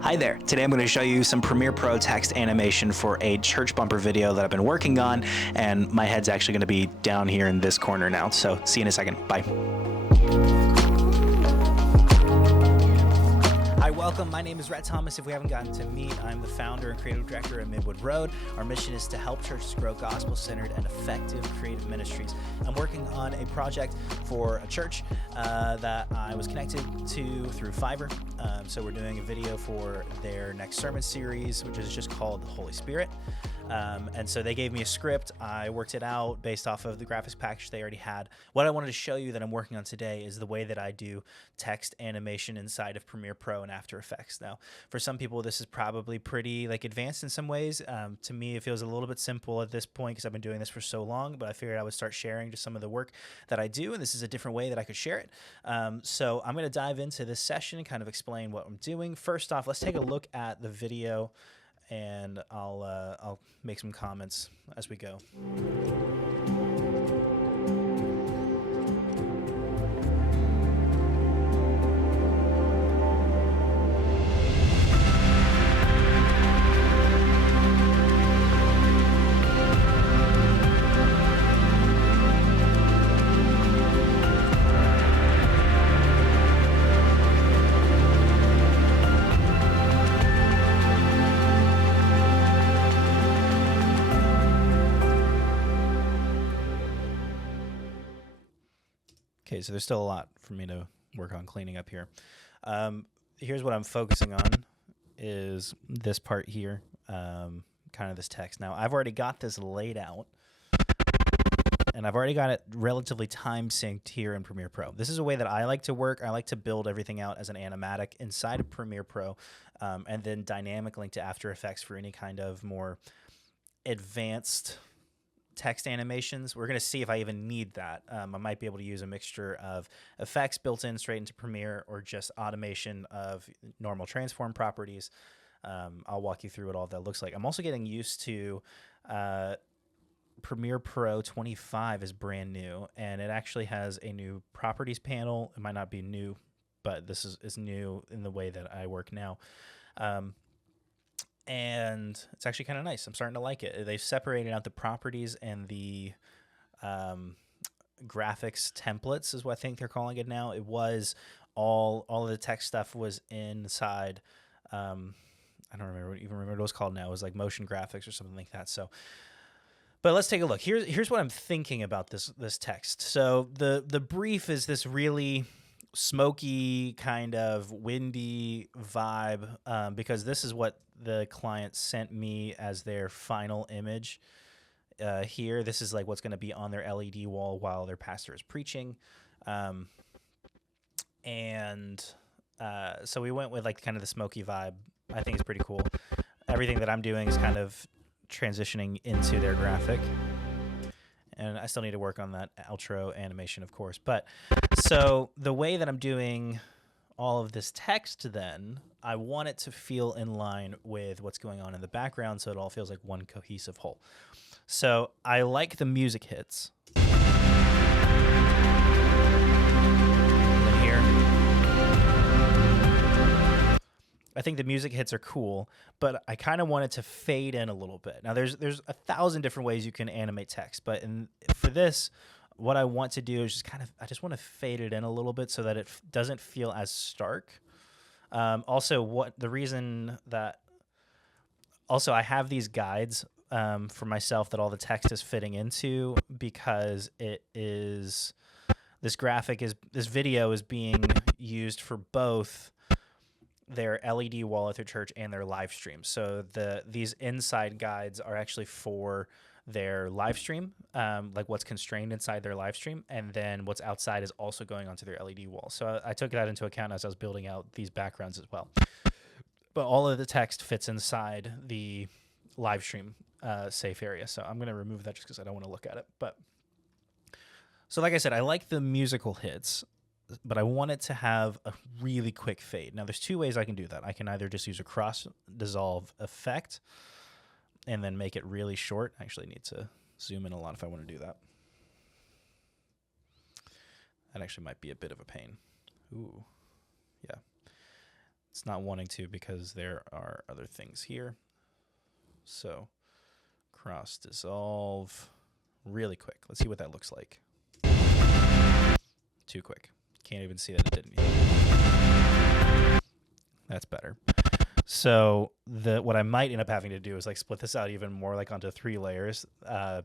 Hi there. Today I'm going to show you some Premiere Pro text animation for a church bumper video that I've been working on, and my head's actually going to be down here in this corner now. So see you in a second. Bye. Hi, welcome. My name is Rhett Thomas. If we haven't gotten to meet, I'm the founder and creative director at Midwood Road. Our mission is to help churches grow gospel-centered and effective creative ministries. I'm working on a project for a church that I was connected to through Fiverr. So we're doing a video for their next sermon series, which is just called The Holy Spirit. And so they gave me a script. I worked it out based off of the graphics package they already had. What I wanted to show you that I'm working on today is the way that I do text animation inside of Premiere Pro and After Effects. Now, for some people, this is probably pretty advanced in some ways. To me, it feels a little bit simple at this point because I've been doing this for so long, but I figured I would start sharing just some of the work that I do, and this is a different way that I could share it. So I'm going to dive into this session and kind of explain what I'm doing. First off, let's take a look at the video, and I'll make some comments as we go. Okay, so there's still a lot for me to work on cleaning up here. Here's what I'm focusing on is this part here, kind of this text. Now, I've already got this laid out, and I've already got it relatively time synced here in Premiere Pro. This is a way that I like to work. I like to build everything out as an animatic inside of Premiere Pro, and then dynamic link to After Effects for any kind of more advanced text animations. We're going to see if I even need that. I might be able to use a mixture of effects built in straight into Premiere or just automation of normal transform properties. I'll walk you through what all that looks like. I'm also getting used to Premiere Pro 25 is brand new, and it actually has a new properties panel. It might not be new, but this is new in the way that I work now. And it's actually kind of nice. I'm starting to like it. They've separated out the properties and the graphics templates is what I think they're calling it now. It was all of the text stuff was inside. I don't remember what it was called now. It was like motion graphics or something like that. So, but let's take a look. Here's what I'm thinking about this text. So the brief is this really smoky, kind of windy vibe, because this is what the client sent me as their final image here. This is like what's going to be on their LED wall while their pastor is preaching. So we went with kind of the smoky vibe. I think it's pretty cool. Everything that I'm doing is kind of transitioning into their graphic. And I still need to work on that outro animation, of course. But so the way that I'm doing all of this text, then I want it to feel in line with what's going on in the background, so it all feels like one cohesive whole. So I like the music hits. And here, I think the music hits are cool, but I kind of want it to fade in a little bit. Now, there's 1,000 different ways you can animate text, but for this, what I want to do is I just want to fade it in a little bit so that it doesn't feel as stark. Also, I have these guides for myself that all the text is fitting into, because this video is being used for both their LED wall at their church and their live stream. So these inside guides are actually for their live stream, like what's constrained inside their live stream, and then what's outside is also going onto their LED wall. So I took that into account as I was building out these backgrounds as well. But all of the text fits inside the live stream safe area. So I'm going to remove that just because I don't want to look at it. But so like I said, I like the musical hits, but I want it to have a really quick fade. Now, there's two ways I can do that. I can either just use a cross dissolve effect and then make it really short. I actually need to zoom in a lot if I want to do that. That actually might be a bit of a pain. Ooh, yeah. It's not wanting to because there are other things here. So cross dissolve really quick. Let's see what that looks like. Too quick. Can't even see that it didn't. That's better. So what I might end up having to do is like split this out even more, like onto 3 layers,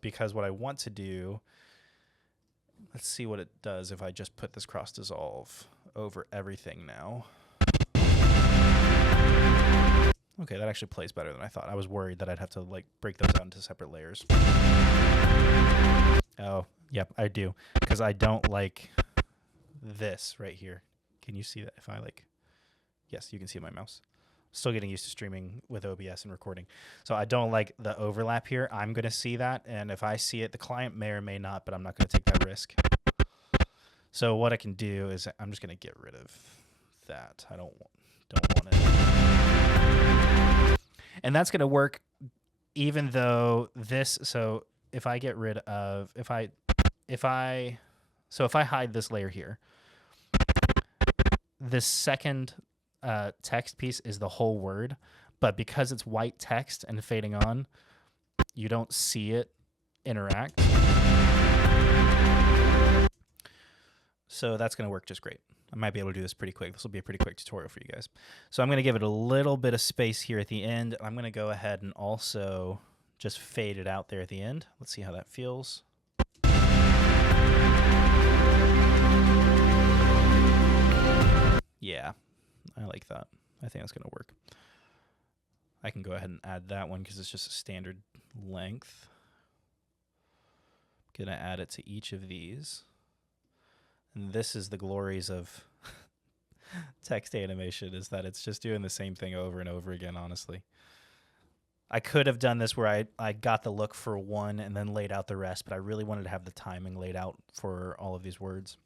because what I want to do, let's see what it does if I just put this cross dissolve over everything now. Okay, that actually plays better than I thought. I was worried that I'd have to like break those out into separate layers. Oh, yep, I do, because I don't like this right here. Can you see that? If I like, yes, you can see my mouse. Still getting used to streaming with OBS and recording. So I don't like the overlap here. I'm going to see that, and if I see it, the client may or may not, but I'm not going to take that risk. So what I can do is I'm just going to get rid of that. I don't want it. And that's going to work even though this, so if I get rid of, if I hide this layer here, this second text piece is the whole word, but because it's white text and fading on, you don't see it interact. So that's going to work just great. I might be able to do this pretty quick. This will be a pretty quick tutorial for you guys. So I'm going to give it a little bit of space here at the end. I'm going to go ahead and also just fade it out there at the end. Let's see how that feels. Yeah, I like that. I think that's going to work. I can go ahead and add that one because it's just a standard length. I'm going to add it to each of these. And this is the glories of text animation, is that it's just doing the same thing over and over again, honestly. I could have done this where I got the look for one and then laid out the rest, but I really wanted to have the timing laid out for all of these words.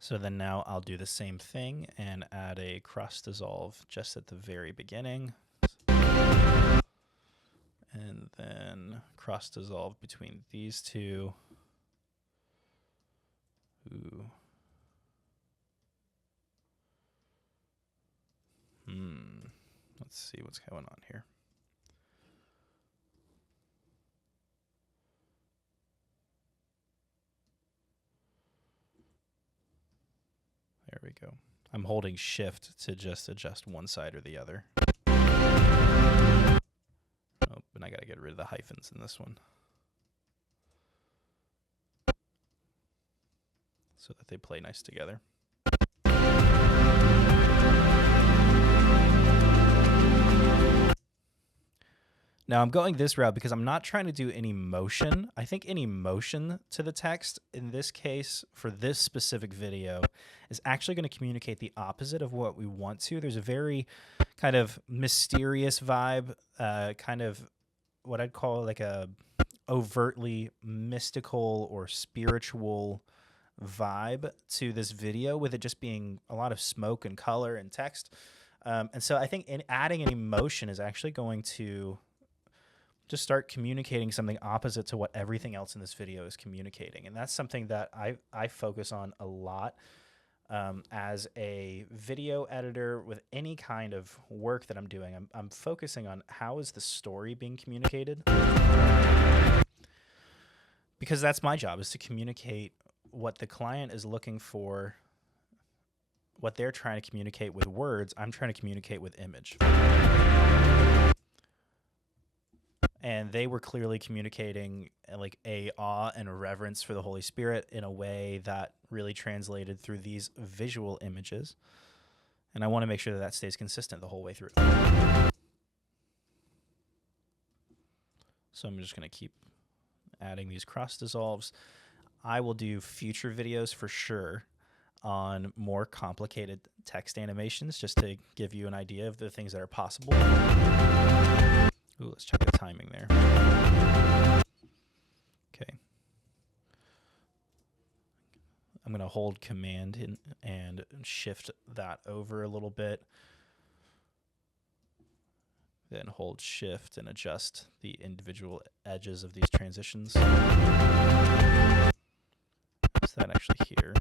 So then now I'll do the same thing and add a cross dissolve just at the very beginning. And then cross dissolve between these two. Ooh. Let's see what's going on here. There we go. I'm holding shift to just adjust one side or the other. Oh, and I gotta get rid of the hyphens in this one, so that they play nice together. Now I'm going this route because I'm not trying to do any motion. I think any motion to the text, in this case, for this specific video, is actually going to communicate the opposite of what we want to. There's a very kind of mysterious vibe, kind of what I'd call like a overtly mystical or spiritual vibe to this video, with it just being a lot of smoke and color and text. And so I think adding an emotion is actually going to just start communicating something opposite to what everything else in this video is communicating. And that's something that I focus on a lot as a video editor with any kind of work that I'm doing. I'm focusing on how is the story being communicated, because that's my job, is to communicate what the client is looking for, what they're trying to communicate with words. I'm trying to communicate with image. And they were clearly communicating like a awe and a reverence for the Holy Spirit in a way that really translated through these visual images. And I want to make sure that that stays consistent the whole way through. So I'm just going to keep adding these cross dissolves. I will do future videos for sure on more complicated text animations, just to give you an idea of the things that are possible. Ooh, let's check the timing there. Okay. I'm going to hold Command and shift that over a little bit. Then hold Shift and adjust the individual edges of these transitions. Is that actually here?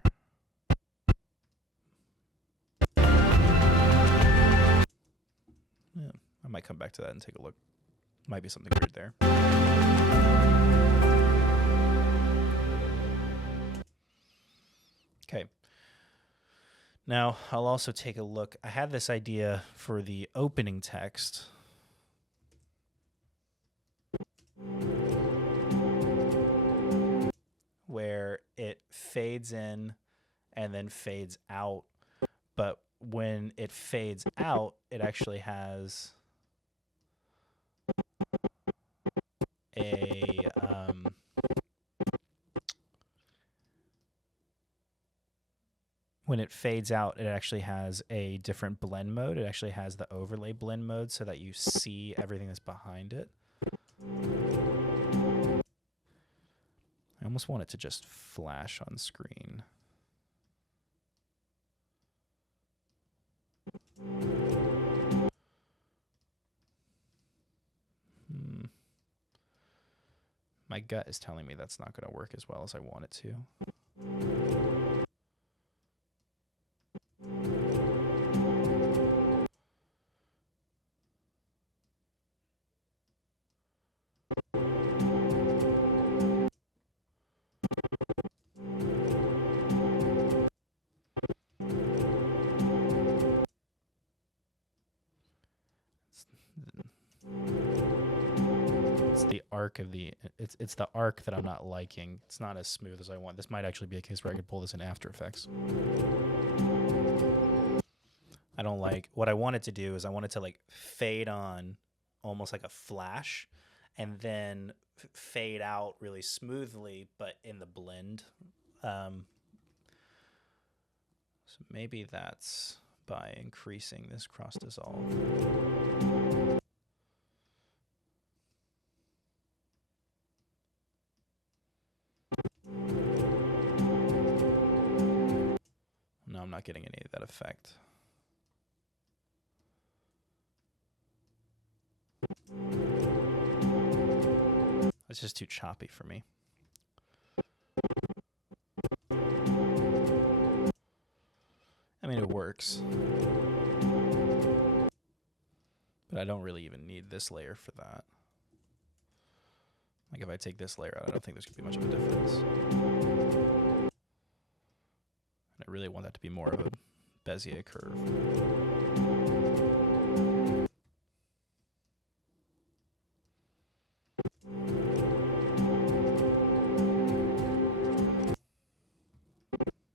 Might come back to that and take a look. Might be something weird there. Okay. Now, I'll also take a look. I had this idea for the opening text. Where it fades in and then fades out. But when it fades out, it actually has a when it fades out, it actually has a different blend mode. It actually has the overlay blend mode so that you see everything that's behind it. I almost want it to just flash on screen. My gut is telling me that's not going to work as well as I want it to. It's the arc that I'm not liking. It's not as smooth as I want. This might actually be a case where I could pull this in After Effects. I don't like what I want it to do is I want it to like fade on almost like a flash and then fade out really smoothly, but in the blend. So maybe that's by increasing this cross dissolve. No, I'm not getting any of that effect. It's just too choppy for me. I mean, it works. But I don't really even need this layer for that. Like if I take this layer out, I don't think there's going to be much of a difference. And I really want that to be more of a Bezier curve.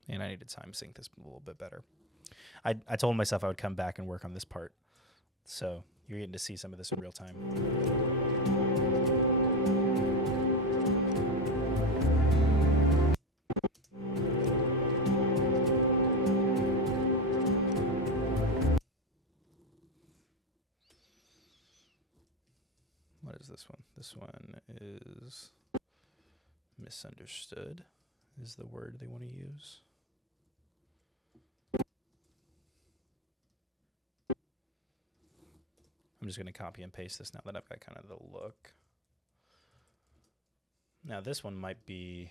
And I need to time sync this a little bit better. I told myself I would come back and work on this part. So you're getting to see some of this in real time. What is this one? This one is misunderstood, is the word they want to use. I'm just going to copy and paste this now that I've got kind of the look. Now this one might be,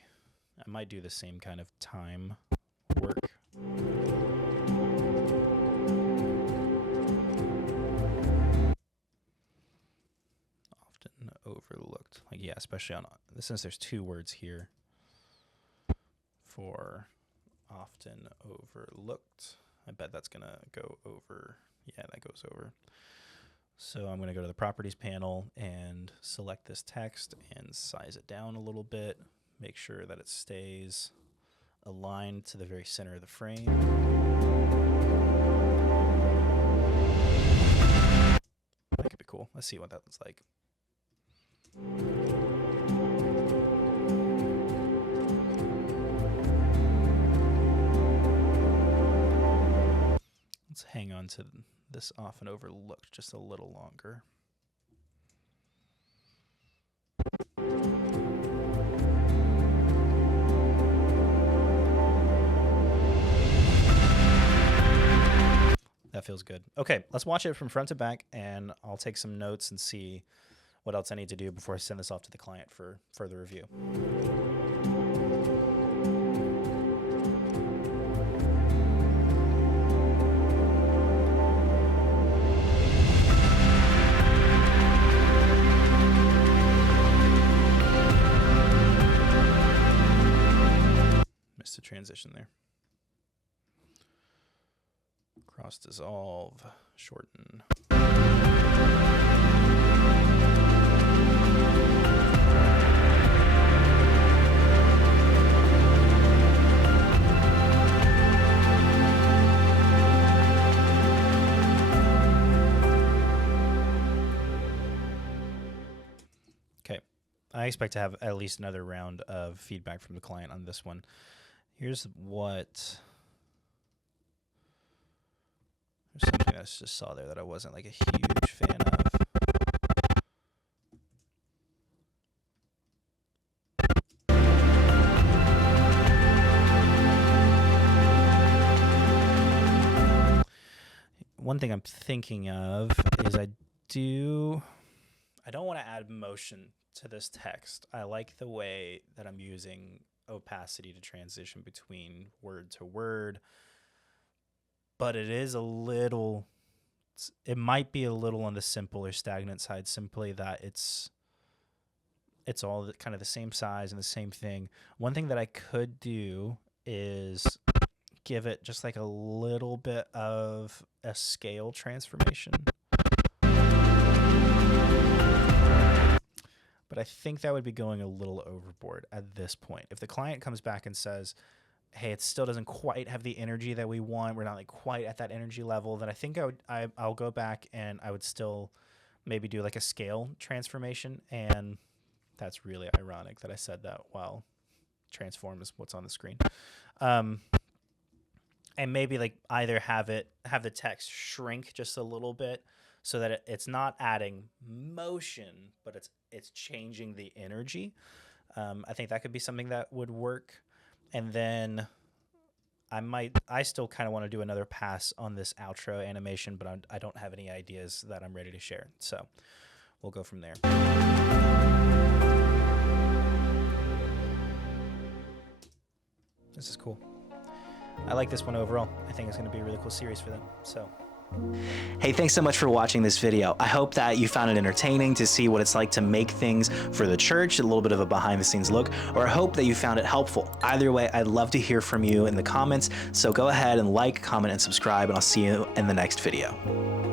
I might do the same kind of time work. Often overlooked. Like, yeah, especially on, since there's two words here for often overlooked. I bet that's going to go over. Yeah, that goes over. So I'm going to go to the Properties panel and select this text and size it down a little bit. Make sure that it stays aligned to the very center of the frame. That could be cool. Let's see what that looks like. Let's hang on to this often overlooked just a little longer. That feels good. Okay, let's watch it from front to back, and I'll take some notes and see what else I need to do before I send this off to the client for further review. transition there. Cross dissolve, shorten. I expect to have at least another round of feedback from the client on this one. Here's something I just saw there that I wasn't like a huge fan of. One thing I'm thinking of is I don't want to add motion to this text. I like the way that I'm using opacity to transition between word to word, but it might be a little on the simple or stagnant side, simply that it's all kind of the same size and the same thing. One thing that I could do is give it just like a little bit of a scale transformation. But I think that would be going a little overboard at this point. If the client comes back and says, hey, it still doesn't quite have the energy that we want, we're not like quite at that energy level, then I think I'll go back and I would still maybe do like a scale transformation. And that's really ironic that I said that while transform is what's on the screen. And maybe like either have the text shrink just a little bit so that it's not adding motion, but it's changing the energy. I think that could be something that would work. And then I still kind of want to do another pass on this outro animation, but I don't have any ideas that I'm ready to share. So we'll go from there. This is cool. I like this one overall. I think it's going to be a really cool series for them. So. Hey, thanks so much for watching this video. I hope that you found it entertaining to see what it's like to make things for the church, a little bit of a behind the scenes look, or I hope that you found it helpful. Either way, I'd love to hear from you in the comments, so go ahead and like, comment, and subscribe, and I'll see you in the next video.